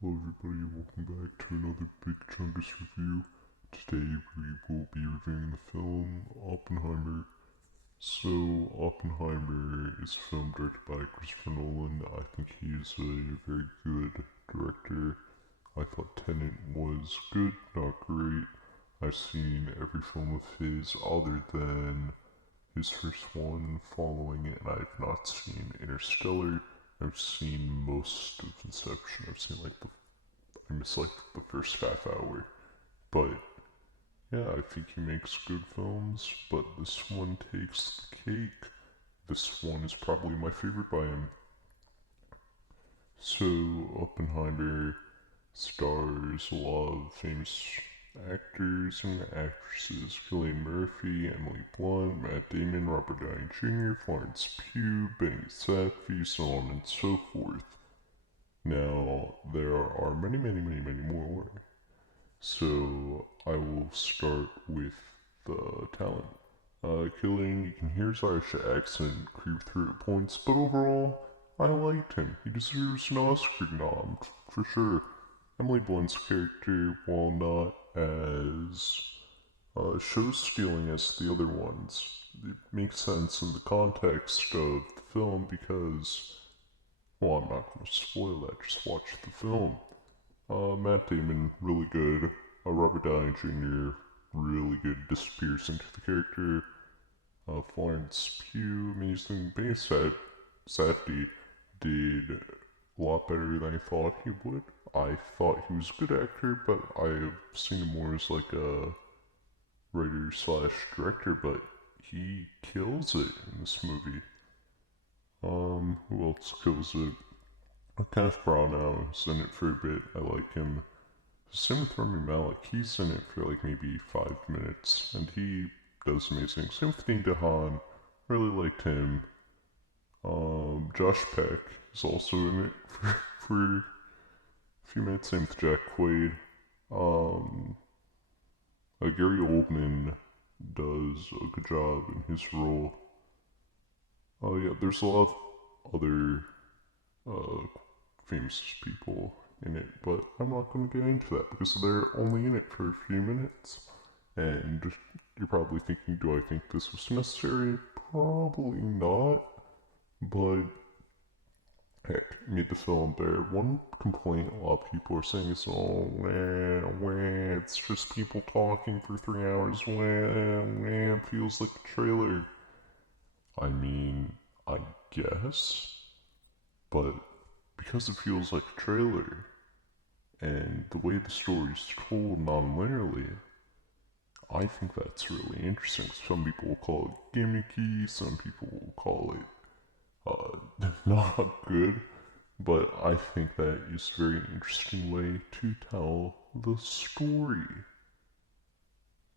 Hello everybody, welcome back to another Big Chungus review. Today we will be reviewing the film Oppenheimer. So, Oppenheimer is a film directed by Christopher Nolan. I think he is a very good director. I thought Tenet was good, not great. I've seen every film of his other than his first one following it, and I have not seen Interstellar. I've seen most of Inception. I missed like the first half hour. But yeah, I think he makes good films, but this one takes the cake. This one is probably my favorite by him. So, Oppenheimer stars a lot of famous actors and actresses: Cillian Murphy, Emily Blunt, Matt Damon, Robert Downey Jr., Florence Pugh, Benny Safdie, so on and so forth. Now, there are many more. So, I will start with the talent. Killian, you can hear his Irish accent creep through at points, but overall, I liked him. He deserves an Oscar nom, for sure. Emily Blunt's character, while not as show stealing as the other ones, it makes sense in the context of the film because, well, I'm not going to spoil that, just watch the film. Matt Damon, really good. Robert Downey Jr., really good, disappears into the character. Florence Pugh, amazing. Benny Safdie did a lot better than I thought he would. I thought he was a good actor, but I've seen him more as like a writer slash director, but he kills it in this movie. Who else kills it? Kenneth Branagh is in it for a bit. I like him. Same with Rami Malek. He's in it for like maybe 5 minutes, and he does amazing. Same with Dean DeHaan. Really liked him. Josh Peck is also in it for a few minutes. Same with Jack Quaid. Gary Oldman does a good job in his role. Oh yeah, there's a lot of other famous people in it, but I'm not going to get into that because they're only in it for a few minutes. And you're probably thinking, do I think this was necessary? Probably not, but heck, it made the film better. One complaint a lot of people are saying is, oh, it's just people talking for 3 hours, it feels like a trailer. I mean, I guess, but because it feels like a trailer, and the way the story is told non-linearly, I think that's really interesting. Some people will call it gimmicky, some people will call it not good, but I think that is a very interesting way to tell the story.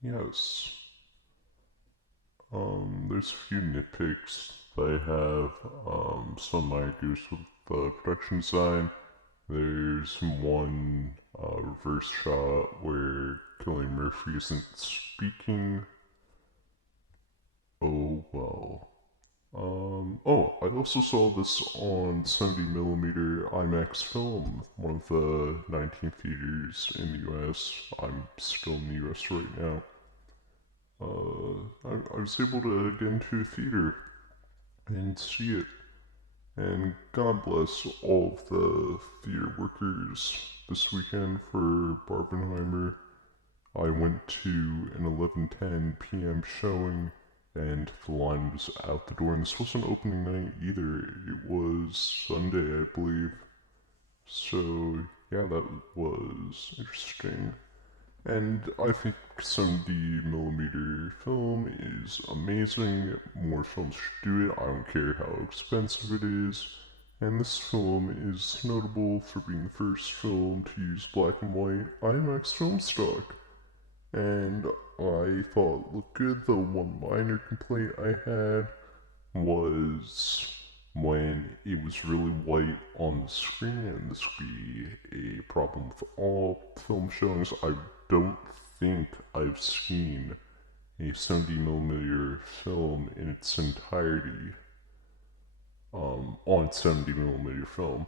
Yes. There's a few nitpicks that I have. Some minor goose with the production design. There's one reverse shot where Cillian Murphy isn't speaking. Oh well. I also saw this on 70mm IMAX film, one of the 19 theaters in the US. I'm still in the US right now. I was able to get into a theater and see it. And God bless all of the theater workers this weekend for Barbenheimer. I went to an 11:10 p.m. showing, and the line was out the door. And this wasn't opening night either. It was Sunday, I believe. So yeah, that was interesting. And I think 70mm film is amazing. More films should do it. I don't care how expensive it is. And this film is notable for being the first film to use black and white IMAX film stock. And I thought it looked good. The one minor complaint I had was when it was really white on the screen, and this could be a problem with all film showings. I don't think I've seen a 70mm film in its entirety on 70mm film.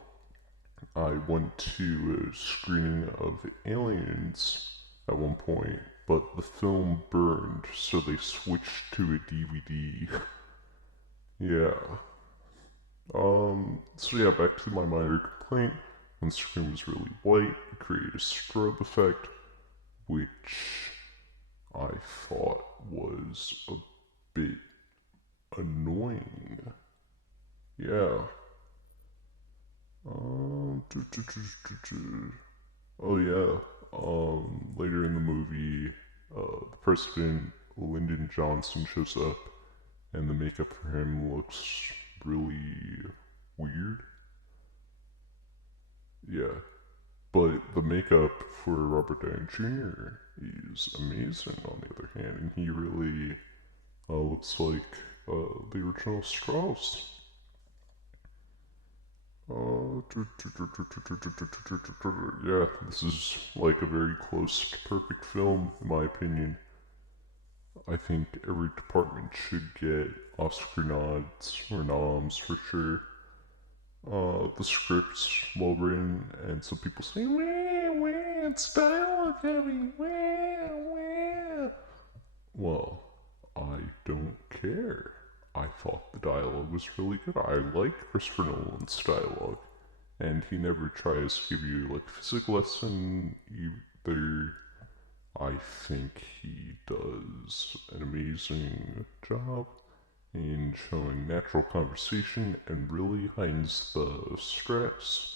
I went to a screening of Aliens at one point, but the film burned, so they switched to a DVD. Yeah. So yeah, back to my minor complaint. When the screen was really white, it created a strobe effect, which I thought was a bit annoying. Yeah. Do, do, do, do, do. Oh yeah. Later in the movie, the president Lyndon Johnson shows up, and the makeup for him looks really weird. Yeah, but the makeup for Robert Downey Jr. is amazing. On the other hand, and he really looks like the original Strauss. Yeah, this is like a very close to perfect film, in my opinion. I think every department should get Oscar nods or noms for sure. The script's well written, and some people say, wah, wah, it's dialogue heavy, wah, wah. Well, I don't care. I thought the dialogue was really good. I like Christopher Nolan's dialogue, and he never tries to give you like a physics lesson either. I think he does an amazing job in showing natural conversation and really heightens the stress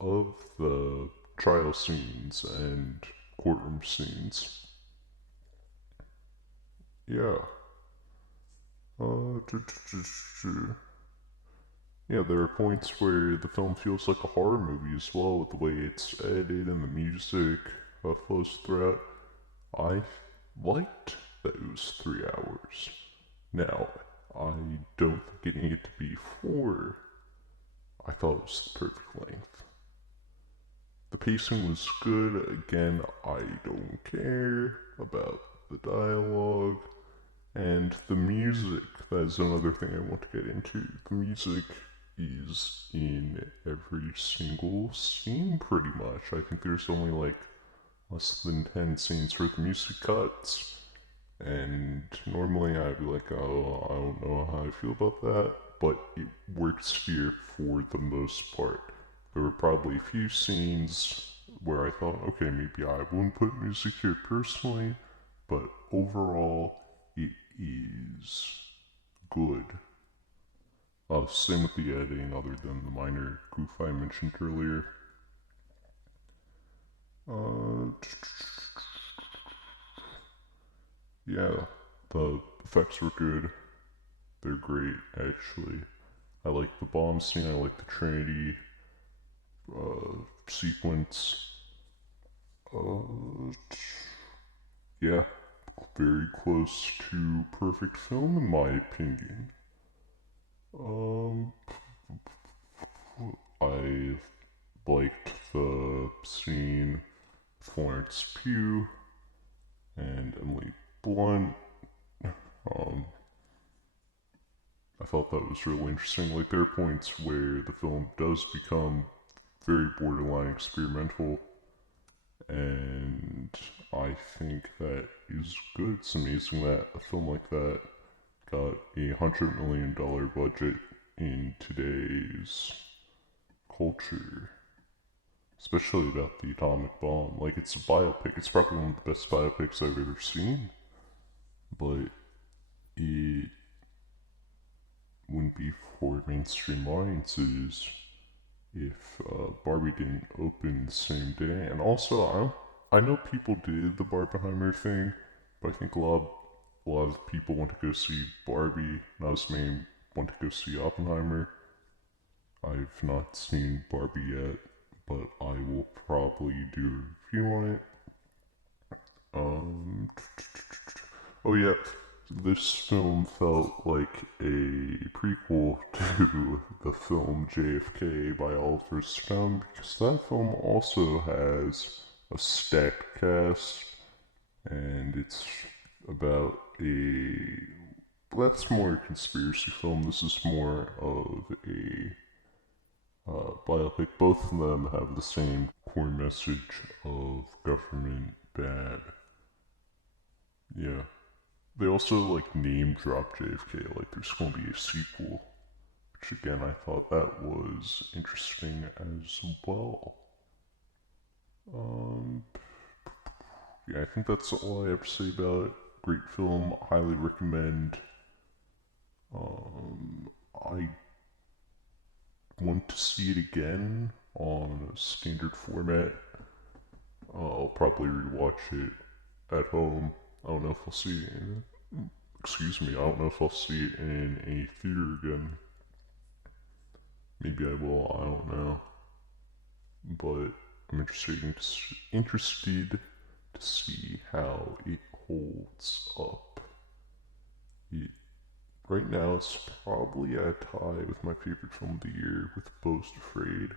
of the trial scenes and courtroom scenes. Yeah. Uh, yeah, there are points where the film feels like a horror movie as well, with the way it's edited and the music flows throughout. I liked those 3 hours. Now, I don't think it needed to be 4. I thought it was the perfect length. The pacing was good. Again, I don't care about the dialogue. And the music, that is another thing I want to get into. The music is in every single scene pretty much. I think there's only like less than 10 scenes where the music cuts. And normally I'd be like, oh, I don't know how I feel about that. But it works here for the most part. There were probably a few scenes where I thought, okay, maybe I wouldn't put music here personally, but overall, it is good. Same with the editing, other than the minor goof I mentioned earlier. Uh, yeah, the effects were good. They're great, actually. I like the bomb scene. I like the Trinity sequence. Uh, yeah, very close to perfect film in my opinion. Um, I liked the scene with Florence Pugh and Emily Blunt. Um, I thought that was really interesting. Like, there are points where the film does become very borderline experimental, and I think that is good. It's amazing that a film like that got $100 million budget in today's culture, especially about the atomic bomb. Like, it's a biopic. It's probably one of the best biopics I've ever seen, but it wouldn't be for mainstream audiences if Barbie didn't open the same day. And also, I know people did the Barbenheimer thing, but I think a lot of people want to go see Barbie, not as many want to go see Oppenheimer. I've not seen Barbie yet, but I will probably do a review on it. Um, oh yeah, this film felt like a prequel to the film JFK by Oliver Stone because that film also has a stacked cast and it's about a. That's more a conspiracy film. This is more of a biopic. Both of them have the same core message of government bad. Yeah. They also like name drop JFK, like there's gonna be a sequel, which again I thought that was interesting as well. Um, yeah, I think that's all I have to say about it. Great film, highly recommend. I want to see it again on a standard format. I'll probably rewatch it at home. I don't know if I'll see it in. Excuse me. I don't know if I'll see it in a theater again. Maybe I will. I don't know. But I'm interested to see how it holds up. It, right now, it's probably at a tie with my favorite film of the year, with Bo's Afraid.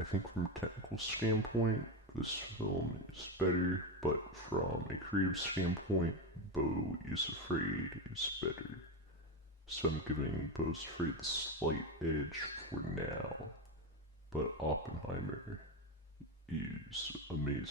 I think from a technical standpoint, this film is better, but from a creative standpoint, Bo is Afraid is better. So I'm giving Bo's Afraid the slight edge for now, but Oppenheimer is amazing.